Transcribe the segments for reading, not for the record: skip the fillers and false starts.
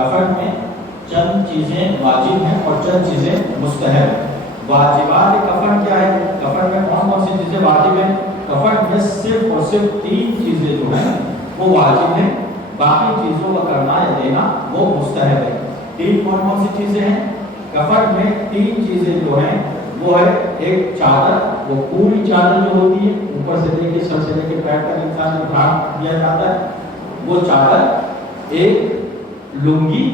کفن میں چند چیزیں واجب ہیں اور چند چیزیں مستحب۔ واجبات کفن کیا ہے؟ کفن میں کون کون سی چیزیں واجب ہیں؟ کفن میں صرف اور صرف 3 چیزیں جو ہیں وہ واجب ہیں، باقی چیزوں کا کرنا یا دینا وہ مستحب ہے۔ 3 کون کون سی چیزیں ہیں؟ کفن میں 3 چیزیں جو ہیں وہ ہے ایک چادر، وہ پوری چادر جو ہوتی ہے اوپر سے لے کے سر سے لے کے پیر تک انسان کو ڈھانپ دیا جاتا ہے، وہ چادر، ایک لنگی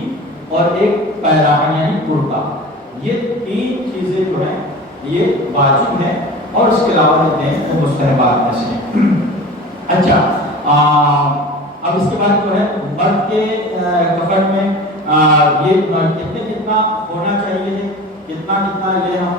اور ایک پیراہن یعنی کرتا۔ یہ 3 چیزیں جو ہیں یہ واجب ہیں اور اس کے علاوہ جو ہیں وہ مستحبات میں سے ہیں۔ اچھا، اب اس کے بعد جو ہے مرد کے کفن میں یہ کتنا ہونا چاہیے، کتنا لیں ہم؟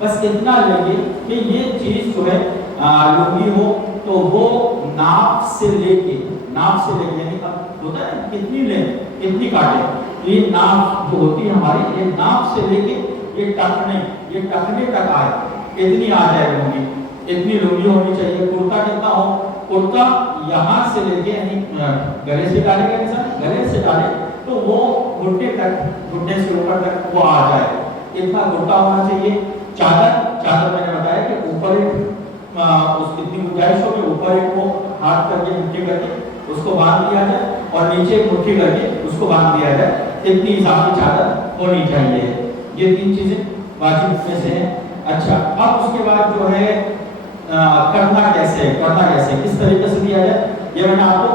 بس اتنا لیں گے کہ یہ چیز جو ہے لنگی ہو تو وہ ناپ سے لے کے یعنی اب ہوتا ہے کتنی لیں کتنی کاٹے، یہ ناپ جو ہوتی ہے ہماری، یہ ناپ سے لے کے یہ ٹکنے تک آئے، اتنی آ جائے لنگی، اتنی لنگی ہونی چاہیے۔ کرتا کتنا ہو؟ کرتا یہاں سے لے کے یعنی گلے سے ڈالے گا انسان، گلے سے ڈالے تو وہ گھٹنے سے اوپر تک وہ آ جائے، اتنا کرتا ہونا چاہیے۔ چادر میں نے بتایا کہ اوپر اس کتنی گنجائش ہو کہ اوپر ایک کو ہاتھ کر کے مٹھی کر کے اس کو باندھ دیا جائے اور نیچے ایک مٹھی کر کے اس کو باندھ دیا جائے، اتنی حساب کی چادر ہونی چاہیے۔ یہ 3 چیزیں واجب میں سے ہیں۔ اچھا، اب اس کے بعد جو ہے کرنا کیسے، کس طریقے سے دیا جائے، یہ میں نے آپ کو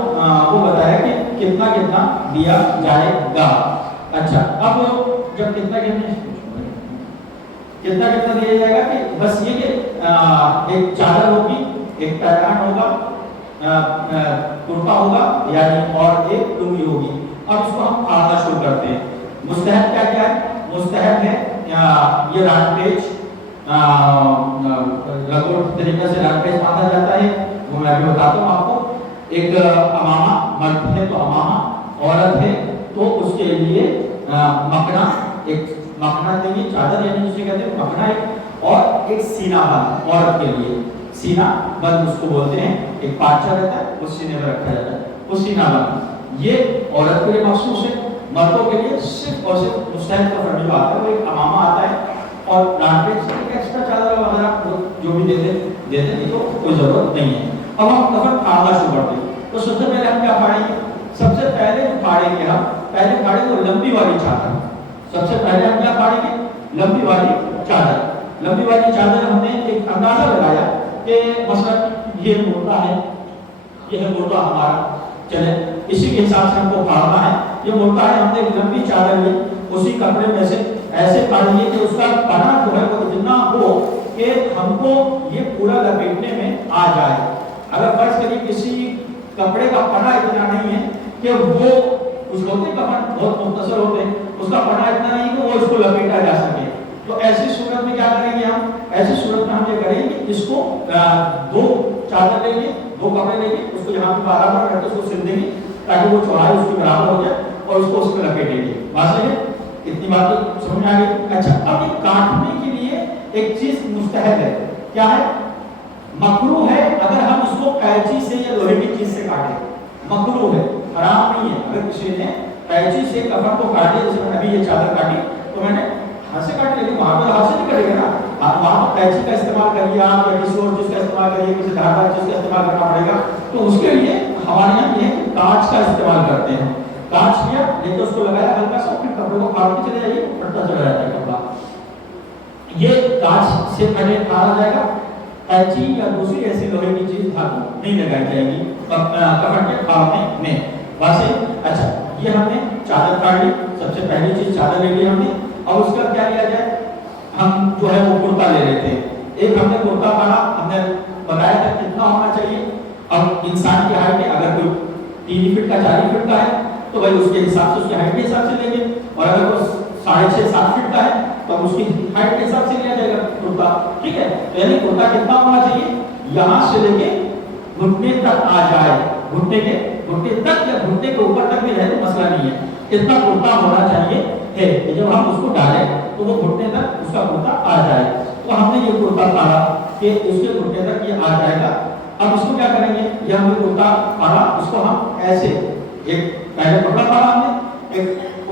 وہ بتایا کہ کتنا دیا جائے گا۔ اچھا، اب جب کتنا دیا جائے گا کہ بس یہ کہ ایک چادر ہوگی، ایک پیراہن ہوگا، کرتا ہوگا یعنی اور ایک لنگی ہوگی۔ اب اس کو ہم پھاڑنا شروع کرتے ہیں۔ مستحب کیا ہے؟ مستحب ہے یہ ران پیچ، لگور طریقے سے ران پیچ باندھا جاتا ہے، وہ میں ابھی بتاتا ہوں آپ کو۔ ایک امامہ، مرد ہے تو امامہ، عورت ہے تو اس کے لیے مکنا، ایک مکنا دیں گے، چادر یعنی جسے کہتے ہیں مکنا، اور ایک سینہ بند عورت کے لیے، سینہ بند اس کو بولتے ہیں، ایک پارچہ رہتا ہے اس سینے میں رکھا جاتا ہے، وہ سینہ بند یہ عورت کے لیے مخصوص ہے۔ مردوں کے لیے صرف اور صرف مستحب کفن جو آتا ہے وہ ایک امامہ آتا ہے اور ران پیچ ایک ایکسٹرا چادر وغیرہ جو بھی دیتے نہیں تو کوئی ضرورت نہیں ہے۔ اب ہم کفن پھاڑنا شروع کرتے ہیں تو سب سے پہلے ہم کیا پھاڑیں گے؟ سب سے پہلے جو پھاڑیں گے ہم پھاڑیں گے لمبی والی چادر۔ سب سے پہلے ہم کیا پھاڑیں گے؟ لمبی والی چادر۔ لمبی والی چادر ہم نے ایک اندازہ لگایا کہ مثلا یہ مردہ ہے، یہ ہے مردہ ہمارا، چلے اسی کے حساب سے ہم کو پھاڑنا ہے۔ یہ مردہ ہے، ہم نے ایک لمبی چادر لی، اسی کپڑے میں سے ایسے پھاڑیے کہ اس کا پنا جو ہے وہ اتنا ہو کہ ہم کو یہ پورا لپیٹنے میں آ جائے۔ اگر فرض کریے کسی کپڑے کا پنا اتنا نہیں ہے کہ وہ اس ہوتے کپڑے بہت مختصر ہوتے ہیں، اس کا پنا اتنا نہیں کہ وہ اس کو لپیٹا جا سکے، تو ایسی صورت میں کیا کریں گے ہم؟ ایسی صورت میں ہم یہ کریں گے اس کو 2 چادر لیں گے، 2 کپڑے لیں گے، اس کو یہاں پہ برابر کر کے اس کو سل دیں گے تاکہ وہ چوڑائی اس کی برابر ہو جائے اور اس کو اس میں لپیٹیں گے۔ واضح ہے؟ اتنی بات تو سمجھ آ گئی؟ اچھا، اب یہ کاٹنے کے لیے ایک چیز مستحب ہے، کیا ہے؟ مکروہ ہے اگر ہم اس کو قینچی سے یا لوہے کی چیز سے کاٹیں، مکروہ ہے، حرام نہیں ہے۔ اگر کسی نے قینچی سے کفن کو کاٹے، جیسے میں ابھی یہ چادر کاٹی تو میں نے ہاتھ سے کاٹ لیا، وہاں پر ہاتھ سے نہیں کرے گا نا، آپ وہاں پر قینچی کا استعمال کریے، آپ یا کسی اور چیز کا استعمال کریے، کسی دھاردار چیز کا استعمال کرنا پڑے گا، تو اس کے لیے ہمارے یہاں یہ ہے کہ کانچ کا استعمال کرتے ہیں۔ کانچ لیا، لے کے اس کو لگایا ہلکا سا، پھر کپڑے کو پھاڑ کے چلے جائیے، پھٹتا چلا جاتا ہے کپڑا۔ یہ کانچ سے پھاڑا جائے گا، قینچی یا دوسری ایسی لوہے کی چیز دھاگوں نہیں لگائی جائے گی کفن کے پھاڑنے میں۔ واضح؟ اچھا، یہ ہم نے چادر کاٹ لی، سب سے پہلی چیز چادر لے لی ہم نے، اور اس کا کیا کیا جائے؟ ہم جو ہے وہ کرتا لے لیتے ہیں۔ ایک ہم نے کرتا پہنا، ہم نے بتایا تھا کتنا ہونا چاہیے۔ اب انسان کی ہائٹ اگر کوئی 3 فٹ کا 4 فٹ کا ہے تو بھائی اس کے حساب سے اس کی ہائٹ کے حساب سے لیں گے، اور اگر وہ 6.5 7 فٹ کا ہے تو اس کی ہائٹ کے حساب سے لیا جائے گا کرتا، ٹھیک ہے؟ یعنی کرتا کتنا ہونا چاہیے؟ یہاں سے لے کے گھٹنے تک آ جائے، گھٹنے تک یا گھٹنے کے اوپر تک بھی رہے تو مسئلہ نہیں ہے، اتنا کرتا ہونا چاہیے ہے کہ جب ہم اس کو ڈالیں تو وہ گھٹنے تک اس کا کرتا آ جائے۔ تو ہم نے یہ کرتا پاڑا کہ اس کے گھٹنے تک یہ آ جائے گا۔ اب اس کو کیا کریں گے؟ یہ ہم نے کرتا پاڑا، اس کو ہم ایسے ایک پہلے کپڑا پاڑا ہم نے، ایک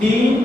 3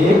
1,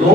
2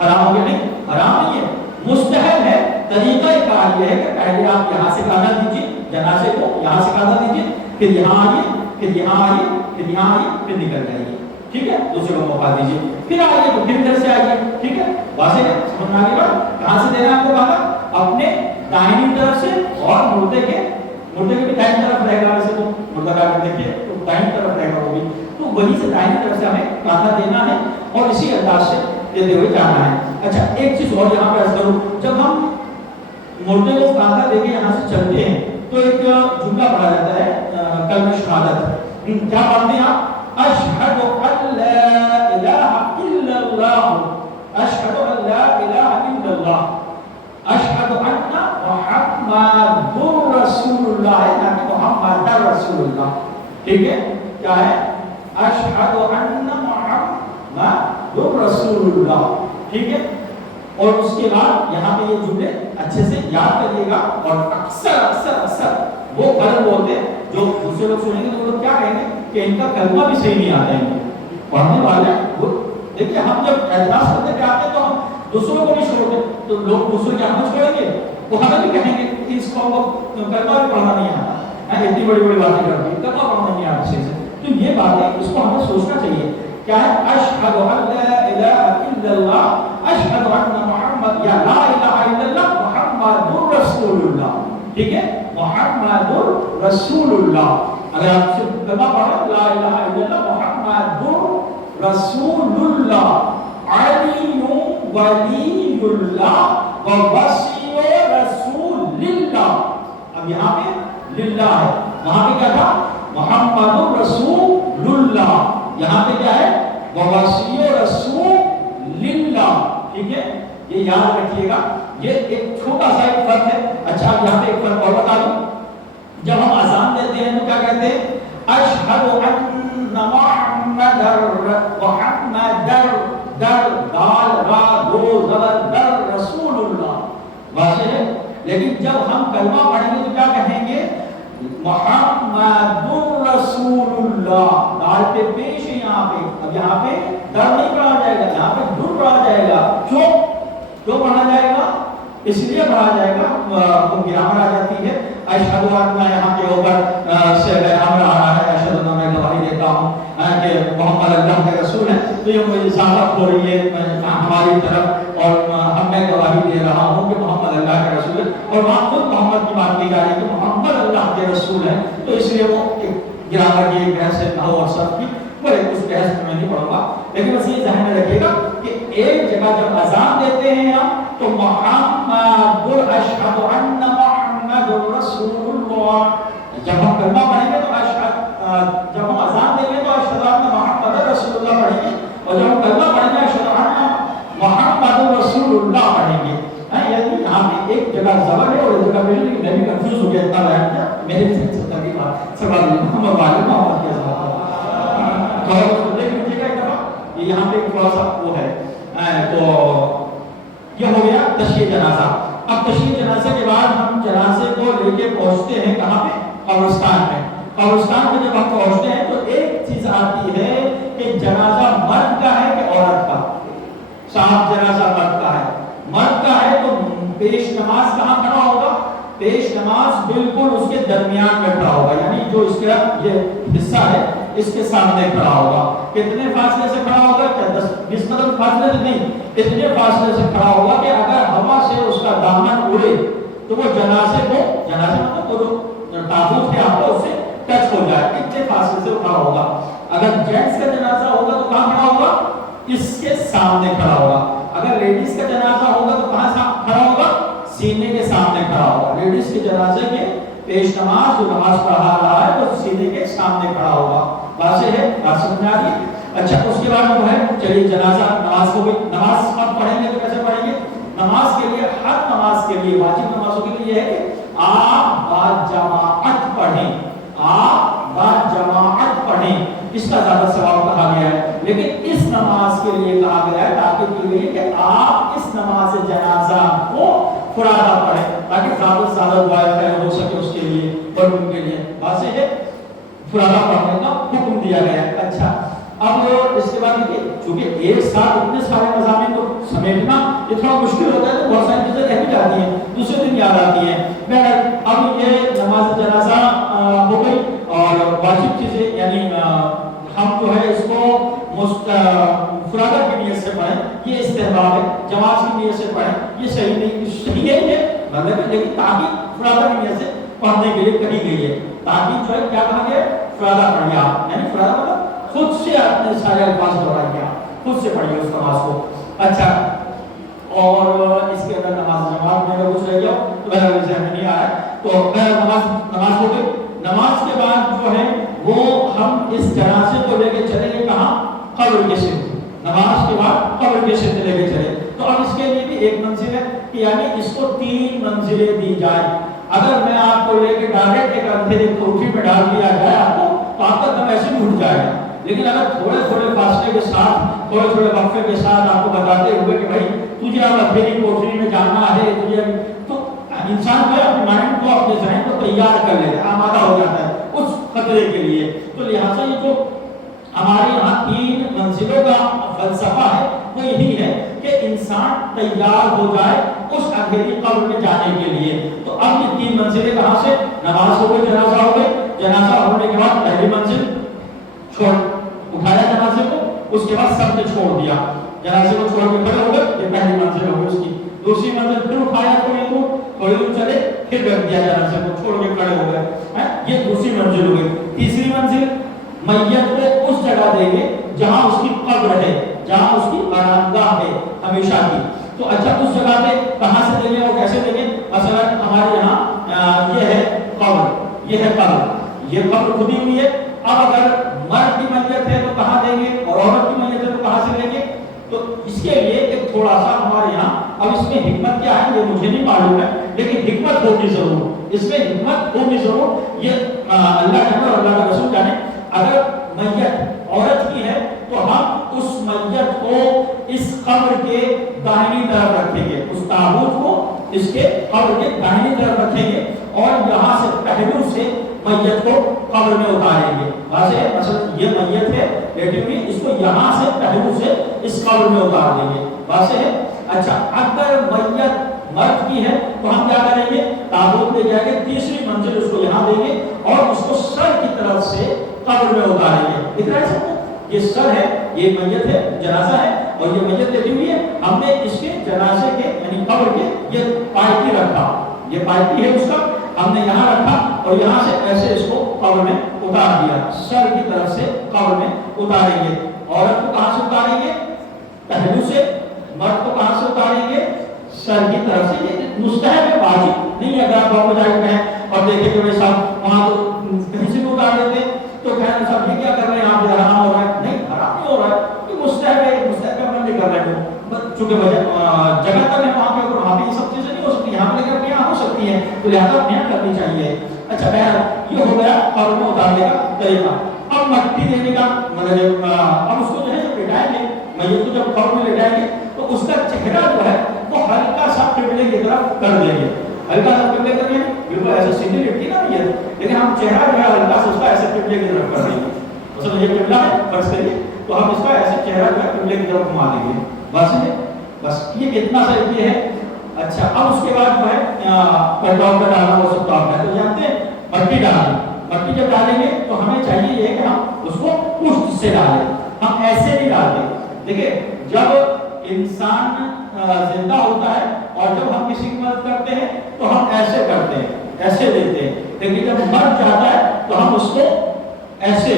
حرام ہو گیا نہیں، حرام نہیں ہے، مستحب ہے۔ طریقہ کار یہ ہے کہ پہلے آپ یہاں سے گانا دیجیے جنازے کو، یہاں سے گانا دیجیے، پھر یہاں آئیے، پھر یہاں آئیے، پھر یہاں آئیے، پھر نکل جائیے، ٹھیک ہے، دوسرے کو موقع دیجیے، پھر آئیے تو پھر ادھر سے آئیے، ٹھیک ہے، واضح ہے، سمجھ میں آ گئی بات؟ کہاں سے دینا ہے آپ کو گانا؟ اپنے دائنی طرف سے، اور مردے کے بھی دائنی طرف رہے گا، ویسے تو مردہ کا دیکھیے تو دائنی طرف رہے گا وہ بھی، تو وہیں سے دائنی طرف سے ہمیں گانا دینا ہے اور اسی انداز سے دیتے ہوئے جانا ہے۔ اچھا ایک چیز اور یہاں پہ عرض کروں، جب ہم مردے کو کاندھا دے کے یہاں سے چلتے ہیں تو ایک جملہ پڑھا جاتا ہے کلمہ شہادت، کیا پڑھتے ہیں آپ؟ اشہد ان لا الہ الا اللہ، اشہد ان لا الہ الا اللہ، اشہد ان محمد رسول اللہ، نہ کہ محمد رسول اللہ، ٹھیک ہے، کیا ہے؟ اشہد ان محمد رسول اللہ، ٹھیک ہے، اور اس کے بعد یہاں پہ یہ جملے اچھے سے یاد کریے گا، اور اکثر وہ غلط بولتے ہیں جو دوسرے لوگ سنیں گے تو وہ لوگ کیا کہیں گے کہ ان کا کلمہ بھی صحیح نہیں آتا ہے، پڑھنے والے وہ دیکھیے، ہم جب اعتراض کرنے پہ آتے ہیں تو ہم دوسروں کو نہیں چھوڑتے، تو لوگ دوسروں کے ہمیں چھوڑیں گے، وہ ہمیں بھی کہیں گے کہ اس کو کلمہ بھی پڑھنا نہیں آتا، اتنی بڑی بڑی باتیں کرتی ہے، کلمہ پڑھنا نہیں آتا صحیح سے، تو یہ باتیں اس کو ہمیں سوچنا چاہیے، کیا ہے؟ اشہد ان لا الہ الا اللہ، اشہد ان محمد، یا لا الہ الا اللہ محمد رسول اللہ، ٹھیک ہے، محمد رسول اللہ، اگر آپ سے کلمہ پڑھیں لا الہ الا اللہ محمد رسول اللہ، علی ولی اللہ ووصی رسول اللہ، اب یہاں پہ للہ ہے، وہاں پہ کیا تھا؟ محمد رسول اللہ، یہاں پہ کیا ہے؟ ووصی رسول للہ، ٹھیک ہے، یہ یاد رکھیے گا، یہ ایک چھوٹا سا ایک فرق ہے۔ اچھا یہاں پہ ایک فرق اور بتا دوں، جب ہم اذان دیتے ہیں تو کیا کہتے ہیں؟ اشہد ان محمد در دال را دو زبر در رسول اللہ، واضح ہے، لیکن جب ہم کلمہ پڑھیں گے تو کیا کہیں گے؟ محمد رسول اللہ، دال پہ پیش ہے یہاں پہ، اب یہاں پہ در نہیں پڑھا جائے گا، یہاں پہ در پڑھا جائے گا، کیوں پڑھا جائے گا؟ اس لیے پڑھا جائے گا، گرامر آ جاتی ہے، اشہد ان، یہاں کے اوپر سے گرامر آ رہا ہے، اشہد ان، میں گواہی دیتا ہوں کہ محمد اللہ کے رسول ہیں، تو یہ مجھے اضافت ہو رہی ہے ہماری طرف، اور میں گواہی دے رہا ہوں کہ محمد اللہ کے رسول ہے، اور وہاں خود محمد کی بات کی جا رہی ہے کہ محمد اللہ کے رسول ہے، تو اس لیے وہ گرامر کی ایک بحث ہے، نحو اور صرف کی، بڑے اس بحث میں نہیں پڑھوں گا، لیکن بس یہ ذہن میں رکھیے گا کہ ایک جگہ جب اذان دیتے ہیں ہم تو محمد اشہد ان محمد رسول اللہ، جب ہم کلمہ پڑھیں گے تو جب ہم اذان دیں گے تو اشہد ان محمد رسول اللہ پڑھیں گے، اور جب ہم کلمہ پڑھیں گے اشہد ان محمد رسول اللہ پڑھیں گے، یعنی یہاں پہ ایک جگہ زبر ہے اور ایک جگہ پیش ہے، میں بھی کنفیوز ہو گیا اتنا بیان کیا، میرے سے تبھی بات سوال محمد والے محمد کے ساتھ تو دیکھ لیجیے گا ایک دفعہ، یہاں پہ تھوڑا سا وہ ہے، تو یہ ہو گیا تشییع جنازہ۔ اب تشییع جنازے کے بعد ہم جنازے کو لے کے پہنچتے ہیں کہاں پہ؟ قبرستان میں۔ قبرستان میں جب ہم پہنچتے ہیں تو ایک چیز آتی ہے کہ جنازہ مرد کا ہے کہ عورت کا؟ صاحب جنازہ مرد کا ہے، مرد کا ہے تو پیش نماز کہاں کھڑا ہوگا؟ پیش نماز بالکل اس کے درمیان میں کھڑا ہوگا، یعنی جو اس کا یہ حصہ ہے اس کے سامنے کھڑا ہوگا۔ کتنے فاصلے سے کھڑا ہوگا؟ کیا 10-20 قدم فاصلے سے نہیں، اتنے فاصلے سے کھڑا ہوگا کہ اگر ہوا سے اس کا دامن اڑے تو وہ جنازے مطلب وہ جو تابوت ہے آپ کو اس سے ٹچ ہو جائے، اتنے فاصلے سے کھڑا ہوگا۔ اگر جینٹس کا جنازہ ہوگا تو کہاں کھڑا ہوگا؟ اس کے سامنے کھڑا ہوگا۔ اگر لیڈیز کا جنازہ ہوگا تو کہاں کھڑا ہوگا؟ سینے کے سامنے کھڑا ہوگا۔ لیڈیز کے جنازے کے پیش نماز جو نماز پڑھا رہا ہے وہ سینے کے سامنے کھڑا ہوگا، واضح ہے، بات سمجھ آ رہی ہے؟ اچھا اس کے بعد جو ہے چلیے جنازہ نماز کو بھی، نماز اب پڑھیں گے تو کیسے پڑھیں گے؟ نماز کے لیے، ہر نماز کے لیے، واجب نمازوں کے لیے ہے کہ آپ باجماعت پڑھیں، آپ باجماعت پڑھیں، اس کا زیادہ ثواب کہا گیا ہے، لیکن اس نماز کے لیے کہا گیا ہے، تاکید کی گئی ہے کہ آپ اس نماز جنازہ کو فرادہ پڑھیں تاکہ زیادہ سے زیادہ دعائیں خیر ہو سکے اس کے لیے اور ان کے لیے، واضح ہے، فرادہ پڑھنے کا حکم دیا گیا ہے۔ اچھا اب اس کے بعد دیکھیے چونکہ ایک ساتھ اتنے سارے مضامین کو سمیٹنا یہ تھوڑا مشکل ہوتا ہے تو بہت ساری چیزیں رہ بھی جاتی ہیں، دوسرے دن یاد آتی ہیں. بہرحال اب یہ نماز جنازہ ہو گئی اور واجب چیزیں یعنی ہم جو ہے اس کو فرادہ کی نیت سے پڑھیں، یہ استحباب ہے. جماعت کی نیت سے پڑھیں، یہ صحیح نہیں، صحیح ہے یہ مطلب ہے، لیکن تاکہ فرادہ کی نیت سے پڑھنے کے لیے کہی گئی ہے. تاکہ جو ہے کیا کہا گیا ہے؟ فرادہ پڑھیے آپ، یعنی فرادہ مطلب خود سے اپنے سارے الفاظ دہرائیے، آپ خود سے پڑھیے اس نماز کو. اچھا اور اس کے اندر نماز جماعت میں اگر کچھ رہ گیا تو میرا ذہن میں نہیں آ رہا ہے. تو نماز ہو گئی. نماز کے بعد جو ہے وہ ہم اس جنازے کو لے کے چلیں گے کہاں؟ قبر کے سمت. نماز کے بعد قبر کے سمت لے کے چلے. تو اب اس کے لیے بھی ایک منزل ہے کہ یعنی اس کو 3 منزلیں دی جائیں. اگر میں آپ کو لے کے ڈائریکٹ ایک اندھیری کوٹھی میں ڈال دیا جائے آپ کو تو آپ کا دم ایسے ہی اٹھ جائے گا. لیکن اگر تھوڑے تھوڑے فاصلے کے ساتھ، تھوڑے تھوڑے وقفے کے ساتھ آپ کو بتاتے ہوئے کہ بھائی تجھے اب اندھیری کوٹھی میں جانا ہے، تجھے تو انسان جو ہے اپنے مائنڈ کو، اپنے ذہن کو تیار کر لیتا ہے، آمادہ ہو جاتا ہے اس خطرے کے لیے. تو لہٰذا یہ جو ہمارے یہاں 3 منزلوں کا فلسفہ ہے وہ یہی ہے کہ انسان تیار ہو جائے اس اندھیری قبر میں جانے کے لیے. تو اب یہ 3 منزلیں کہاں سے؟ نماز ہو گئی، جنازہ ہو گئی. جنازہ ہونے کے بعد پہلی منزل چھوڑ اٹھایا جنازے کو، اس کے بعد سب نے چھوڑ دیا، جنازے کو چھوڑ کے کھڑے ہو گئے، یہ پہلی منزل ہو گئی اس کی. دوسری منزل پھر اٹھایا تھوڑی دور چلے، پھر رکھ دیا جنازے کو، چھوڑ کے کھڑے ہو گئے، یہ دوسری منزل ہو گئی. تیسری منزل میت کو اس جگہ دیں گے جہاں اس کی قبر ہے، جہاں اس کی آرامگاہ ہے ہمیشہ کی. تو اچھا اس جگہ پہ کہاں سے دیں گے اور کیسے دیں گے؟ مثلا ہمارے یہاں یہ ہے قبر، یہ ہے قبر، یہ قبر کھدی ہوئی ہے. اب اگر مرد کی میت ہے تو کہاں دیں گے اور عورت کی میت ہے تو کہاں سے دیں گے؟ تو اس کے لیے ایک تھوڑا سا ہمارے یہاں، اب اس میں حکمت کیا ہے یہ مجھے نہیں معلوم ہے، لیکن حکمت ہوگی ضرور، اس میں حکمت ہوگی ضرور، یہ اللہ جانے اور اللہ کا رسول جانے. اگر میت عورت کی ہے تو ہم اس میت کو اس قبر کے داہنی طرف رکھیں گے، اس تابوت کو اس کے قبر کے داہنی طرف رکھیں گے اور یہاں سے پہلو سے میت کو قبر میں اتاریں گے. واضح ہے؟ مثلا یہ میت ہے لیٹی ہوئی، اس کو یہاں سے پہلو سے اس قبر میں اتار دیں گے. واضح ہے؟ اچھا اگر میت مرد کی ہے تو ہم کیا کریں گے؟ تابوت لے جائیں گے، تیسری منزل اس کو یہاں دیں گے اور اس کو سر کی طرف سے قبر میں اتاریں گے. دکھ رہا ہے سب کو؟ یہ سر ہے، یہ میت ہے، جنازہ ہے اور یہ میت لیٹی ہوئی ہے. ہم نے اس کے جنازے کے یعنی قبر کے یہ پائپی رکھا، یہ پائپی ہے اس کا، ہم نے یہاں رکھا اور یہاں سے ایسے اس کو قبر میں اتار دیا، سر کی طرف سے قبر میں اتاریں گے. عورت کو کہاں سے اتاریں گے؟ پہلو سے. مرد کو کہاں سے اتاریں گے؟ سر کی طرف سے. یہ مستحب ہے، واجب نہیں ہے. اگر آپ بابا جائے کہیں اور دیکھیں کہ بھائی صاحب وہاں تو کہیں سے بھی اتار دیتے تو کہنا صاحب یہ کیا کر رہے ہیں آپ، یہ حرام ہو رہا ہے. نہیں، حرام نہیں ہو رہا ہے، یہ مستحب ہے، مستحب کا عمل نہیں کر رہے ہیں. چونکہ جگہ تک ہے وہاں پہ، وہاں پہ یہ سب چیزیں نہیں ہو سکتی، یہاں پہ یہاں ہو سکتی ہیں، تو لہٰذا نیا کرنی چاہیے. اچھا بہر یہ ہو گیا قبر میں اتارنے کا طریقہ. اب مٹی دینے کا مطلب اب اس کو جو ہے جب لٹائیں گے، میت کو جب قبر میں لٹائیں گے تو اس کا چہرہ جو ہے وہ ہلکا سا قبلے کی طرف کر دیں گے. ہلکا سا قبلے کر دیں گے، بالکل ایسے سیدھی لٹکی نہ نہیں ہے، لیکن ہم چہرہ جو ہے ہلکا سا اس کا ایسے قبلے کی طرف کر دیں گے. مثلا یہ قبلہ ہے فرض کریے تو ہم اس کا ایسے چہرہ جو ہے قبلے کی طرف گھما دیں گے. بس ہے، بس یہ اتنا سا یہ ہے. اچھا اب اس کے بعد جو ہے پیٹرول کا ڈالنا وہ سب تو آپ تو جانتے ہیں. مٹی ڈالیں، مٹی جب ڈالیں گے تو ہمیں چاہیے یہ کہ ہم اس کو پشت سے ڈالیں، ہم ایسے نہیں ڈالتے. دیکھیں جب انسان زندہ ہوتا ہے اور جب ہم کسی کی مدد کرتے ہیں تو ہم ایسے کرتے ہیں، ایسے دیتے ہیں. لیکن جب مر جاتا ہے تو ہم اس کو ایسے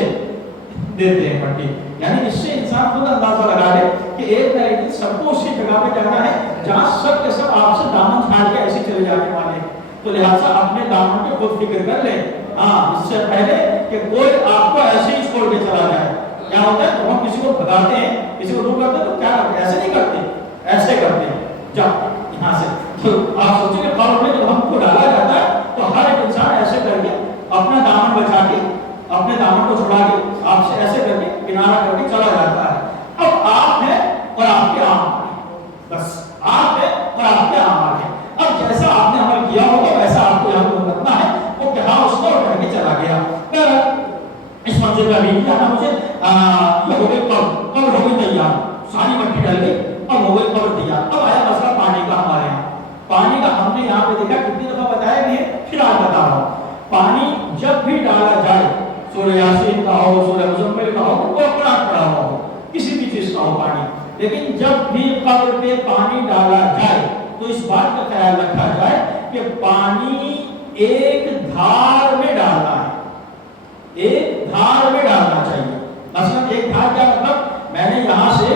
دیتے ہیں مٹی. یعنی اس سے انسان خود اندازہ لگا لے کہ ایک نہ ایک دن سب کو اسی جگہ پہ جانا ہے جہاں سب کے سب آپ سے دامن چھاڑ کے ایسے چلے جانے والے ہیں. تو لہٰذا اپنے دامن پہ خود فکر کر لیں. ہاں اس سے پہلے کہ کوئی آپ کو ایسے ہی چھوڑ کے چلا جائے. کیا ہوتا ہے تو ہم کسی کو بھگاتے ہیں، کسی کو دور کرتے ہیں تو کیا کرتے ہیں؟ ایسے نہیں کرتے، ایسے کرتے ہیں. جا یہاں سے. تو آپ سوچیں کہ قبر میں جب ہم کو ڈالا جاتا ہے تو ہر ایک انسان ایسے کر کے اپنا دامن بچا کے، اپنے دامن کو چھڑا کے آپ سے ایسے کر کے کنارہ کر کے چلا جاتا ہے. اب آپ ہیں اور آپ کے آم ہیں، بس آپ ہیں اور آپ کے آم ہیں. اب جیسا آپ نے عمل کیا ہوگا ویسا آپ کو یہاں پر کرنا ہے. وہ کہا اس کو کر کے چلا گیا. اس سب سے پہلے کیا تھا مجھے یہ ہو گئی قبر ہو گئی تیار، ساری مٹی ڈل گئی، اب ہو گئی قبر تیار. اب آیا مسئلہ پانی کا ہمارے یہاں. پانی کا ہم نے یہاں پہ دیکھا کتنی دفعہ بتایا بھی ہے، پھر آج بتا رہا ہوں. پانی جب بھی ڈالا جائے، سورہ یاسین کا ہو، سورہ مزمل کا ہو، کوئی قرآن پڑھا ہوا ہو، کسی بھی چیز کا ہو پانی، لیکن جب بھی قبر پہ پانی ڈالا جائے تو اس بات کا خیال رکھا جائے کہ پانی ایک دھار میں ڈالنا ہے، ایک دھار میں ڈالنا چاہیے. مثلا ایک دھار کیا مطلب، میں نے یہاں سے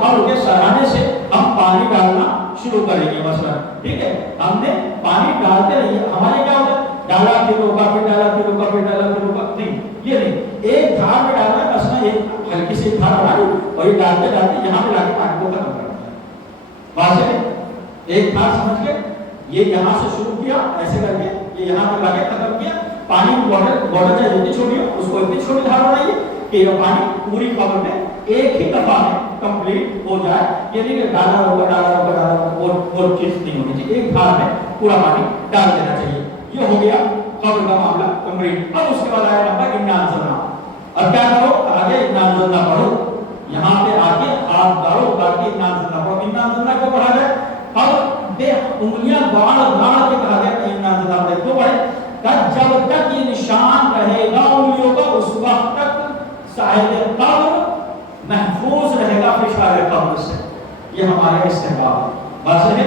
قبر کے سرانے سے ہم پانی ڈالنا شروع کریں گے مثلا، ٹھیک ہے، ہم نے پانی ڈالتے رہیے. ہمارے کیا ہوتا ہے، ڈالا پھر روکا، پھر ڈالا پھر روکا، پھر ڈالا پھر روکا، نہیں یہ نہیں، ایک دھار میں ڈالنا ہے. مثلا ایک ہلکی سی دھار بنا لی اور یہ ڈالتے ڈالتے یہاں پہ لا کے پانی کو ختم کر دیا. واضح ہے، ایک دھار سمجھ کے یہ یہاں سے شروع کیا ایسے کر کے یہ یہاں پہ لا کے ختم کیا. پانی کی بوٹل چاہے جتنی چھوٹی ہو اس کو اتنی چھوٹی دھار بنائیے کہ یہ پانی پوری قبر میں ایک ہی دفعہ میں کمپلیٹ ہو جائے. یہ نہیں کہ ڈالا ہوگا اور چیز نہیں ہونی چاہیے، ایک دھار میں پورا پانی ڈال دینا چاہیے. یہ ہو گیا قبر کا معاملہ کمپلیٹ. اب اس کے بعد آیا نمبر انا انزلنا. اب کیا کرو، آگے انا انزلنا پڑھو، یہاں پہ آگے ہاتھ ڈالو تاکہ انا انزلنا پڑھو. انا انزلنا کو پڑھا جائے، اب بے انگلیاں گاڑ کے کہا گیا کہ انا انزلنا پڑھے. کیوں پڑھے؟ جب تک یہ نشان رہے گا انگلیوں کا اس وقت تک صاحب قبر محفوظ رہے گا فشار قبر سے. یہ ہمارے استحباب ہے. بس ہے.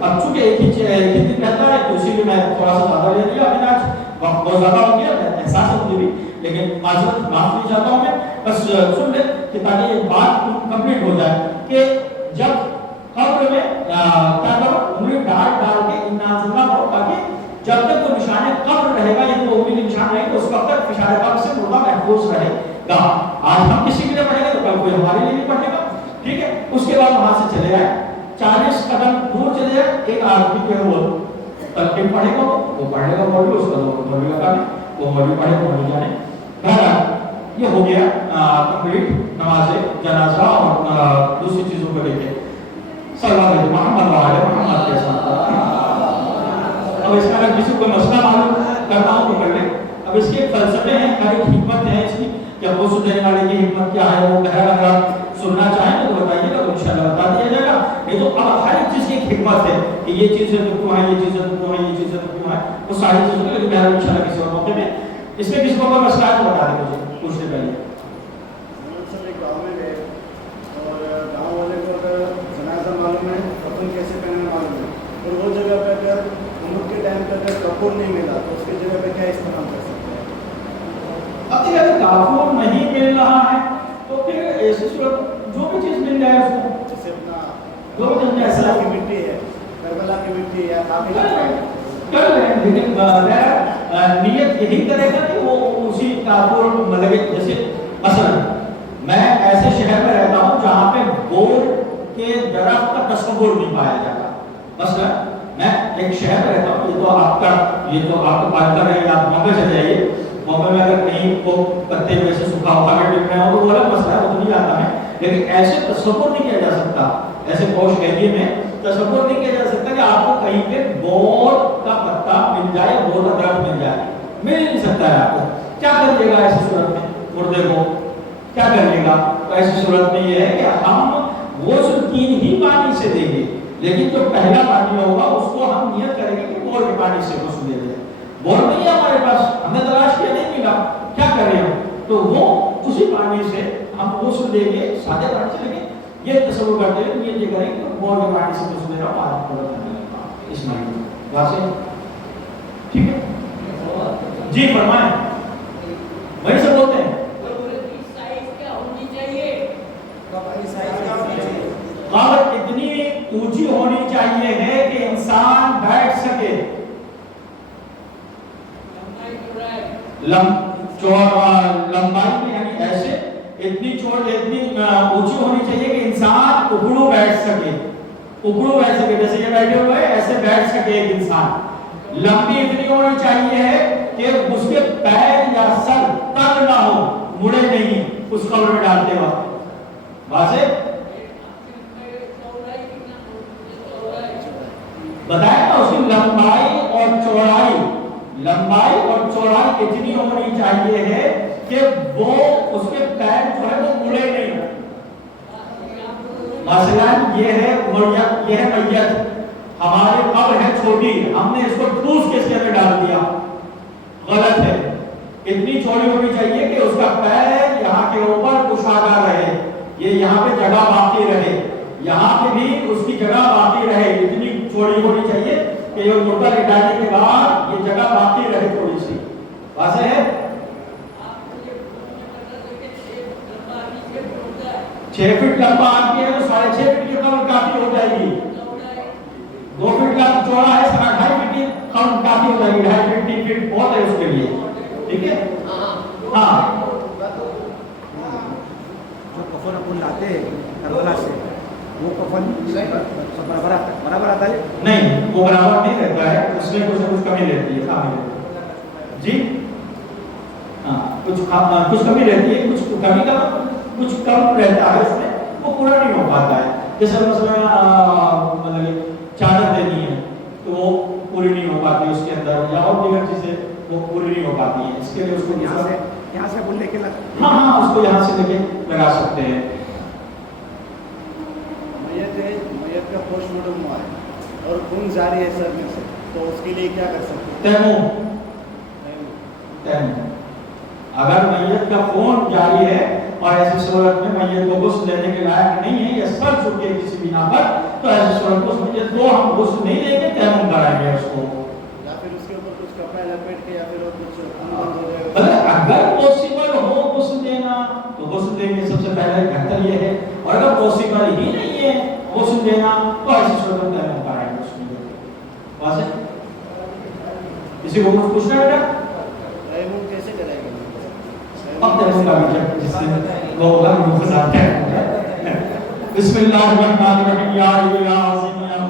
اب چونکہ ایک ہی دن رہتا ہے تو اسی لیے میں تھوڑا سا زیادہ لے لیا. ابھی آج وقت بہت زیادہ ہو گیا، احساس ہے مجھے بھی، لیکن معذرت معافی چاہتا ہوں میں. بس سن لیں کہ تاکہ یہ بات کمپلیٹ ہو جائے کہ جب قبر میں کیا کرو، انگلی ڈال کے انا انزلنا پڑھو تاکہ جب تک تو نشان قبر رہے گا، یہ تو انگلی نشان رہے گا اس وقت تک فشار قبر سے مردہ محفوظ رہے گا. آج ہم کسی کے لیے پڑھیں گے تو کل کوئی ہمارے لیے بھی پڑھے گا. ٹھیک ہے. اس کے بعد وہاں سے چلے آئے 40 قدم دور چلے جائے، ایک آدمی کے وہ تلقین پڑھے گا، وہ پڑھے گا مولوی، اس کا مولوی کا کام ہے، وہ مولوی پڑھے گا، مولوی جانے. بہرحال یہ ہو گیا کمپلیٹ نماز جنازہ اور دوسری چیزوں کو لے کے صلی اللہ علیہ محمد وعلیہ محمد کے ساتھ. اب اس کا اگر کسی کو مسئلہ معلوم کرنا ہو تو کر لیں. اب اس کے فلسفے ہیں، ہر ایک حکمت ہے اس کی، کہ غسل دینے والے کی حکمت کیا ہے وہ بہرحال اگر آپ سننا چاہیں تو بتائیے گا تو انشاءاللہ بتا دیا جائے گا. نہیں تو اب ہر ایک چیز کی ایک حکمت ہے کہ یہ چیزیں تو کیوں ہیں، یہ چیزیں تو کیوں ہیں، یہ چیزیں تو کیوں ہیں، وہ ساری چیزوں کو لیکن بہرحال انشاءاللہ کسی اور موقع میں اس میں کسی کو کوئی مسئلہ ہے تو بتا دیں مجھے پوچھنے پہلے. گاؤں میں گئے اور گاؤں والے کو اگر جنازہ معلوم ہے، کفن کیسے پہننا معلوم ہے، اور وہ جگہ پہ اگر عمر کے ٹائم پہ اگر کپور نہیں ملا تو اس کی جگہ پہ کیا استعمال کر سکتے ہیں؟ اب اگر کافور نہیں مل رہا ہے تو پھر ایسی صورت جو بھی چیز مل جائے اس کو، جیسے اپنا جو بھی چیز ایسا کی مٹی ہے، کربلا کی مٹی ہے، قابل کر لیں، لیکن نیت یہی کرے گا کہ وہ اسی کافور مطلب جیسے مثلا میں ایسے شہر میں رہتا ہوں جہاں پہ بور کے درخت کا تصور نہیں پایا جاتا. مثلا میں ایک شہر میں رہتا ہوں، یہ تو آپ کا بات کر رہے ہیں، آپ بامبے چلے جائیے، بامبے میں اگر کہیں کو پتے میں سے سوکھا ہوا میں ڈل رہے ہوں تو وہ الگ مسئلہ ہے، وہ تو نہیں آتا ہے. لیکن ایسے تصور نہیں کیا جا سکتا، ایسے پوش ایریے میں تصور نہیں کیا جا سکتا کہ آپ کو کہیں پہ بور کا پتا مل جائے یا بور کا درخت مل جائے، مل نہیں سکتا ہے. آپ کو کیا کریے گا ایسی صورت میں؟ مردے کو کیا کریے گا؟ تو ایسی صورت میں یہ ہے کہ ہم غسل 3 ہی پانی سے دیں گے، لیکن جو پہلا پانی ہوگا اس کو ہم نیت کریں گے کہ بور کے پانی سے غسل دے دیں. بور نہیں ہے ہمارے پاس، ہمیں تلاش کیا نہیں ملا، کیا کریں ہم؟ تو وہ اسی پانی سے ہم غسل دیں گے، سادے پانی سے. لیکن یہ تصور کرتے ہیں یہ کریں کہ بور کے پانی سے غسل دے رہا پانی پڑا اس معنی میں. واضح؟ ٹھیک ہے جی فرمائیں. وہی سے بولتے ہیں قبر اتنی اونچی ہونی چاہیے ہے کہ انسان بیٹھ سکے. لمبائی میں یعنی ایسے اتنی اونچی ہونی چاہیے کہ انسان اکڑو بیٹھ سکے، جیسے یہ بیٹھے ہوئے ایسے بیٹھ سکے ایک انسان. لمبی اتنی ہونی چاہیے ہے کہ اس کے پیر یا سر تنگ نہ ہو، مڑے نہیں اس قبر میں ڈالتے وقت. واضح؟ بتایا نا اس کی لمبائی اور چوڑائی اتنی ہونی چاہیے ہے کہ وہ اس کے پیر جو ہے وہ مڑے نہیں. مثلا یہ ہے میت, ہماری قبر ہے چھوٹی, ہم نے اس کو ٹھوس کے اس کے اندر ڈال دیا, غلط ہے. اتنی چوڑی ہونی چاہیے کہ اس کا پیر یہاں کے اوپر کشادہ رہے, یہ یہاں پہ جگہ باقی رہے, یہاں پہ بھی اس کی جگہ باقی رہے. اتنی چوڑی ہونی چاہیے کہ یہ مردہ لٹانے کے بعد یہ جگہ باقی رہے تھوڑی سی. واضح ہے؟ 6 فٹ لمبا آدمی ہے تو 6.5 فٹ کی قبر کافی ہو جائے گی. 2 فٹ کا چوڑا ہے, 2.5 فٹ کی قبر کافی ہو جائے گی. 2.5 فٹ 3 فٹ بہت ہے اس کے لیے. ٹھیک ہے. ہاں, جو کفن اپن لاتے ہیں کربلا سے, وہ کفن برابر آتا ہے؟ نہیں, وہ برابر نہیں رہتا ہے, اس میں کچھ کمی رہتی ہے, خامی رہتی ہے. جی ہاں, کچھ کمی رہتی ہے, کچھ کم رہتا ہے اس میں, وہ پورا نہیں ہو پاتا ہے. جیسے مثلا چادر دینی ہے تو وہ پوری نہیں ہو پاتی اس کے اندر, یا اور دیگر چیزیں وہ پوری نہیں ہو پاتی ہیں. اس کے لیے اس کو یہاں سے بول لے کے ہاں اس کو یہاں سے لے کے لگا سکتے ہیں. میت کا پوسٹ مارٹم ہوا ہے اور خون جاری ہے سر میں سے, تو اس کے لیے کیا کر سکتے ہیں؟ تیمم. اگر میت کا خون جاری ہے اور ایسی صورت میں میت کو غسل دینے کے لائق نہیں ہے یا سر جھک کے کسی بنا پر, تو ایسی صورت کو میت کو ہم غسل نہیں دیں گے, تیمم کرائیں گے اس کو. یا پھر اس کے اوپر کچھ کپڑا لپیٹ کے, یا پھر کچھ اگر پاسبل ہو غسل دینا تو غسل دیں گے, سب سے پہلے بہتر یہ ہے. اور اگر پاسبل ہی نہیں ہے غسل دینا تو ایسی صورت میں تیمم کرائیں گے اس میں. واضح؟ کسی کو کچھ پوچھنا ہے بیٹا؟ کیسے کریں گے؟ اب تیمم کا بھی جس سے لوگ ہم کو ساتھ ہیں. بسم اللہ الرحمن الرحیم. یا عظیم یا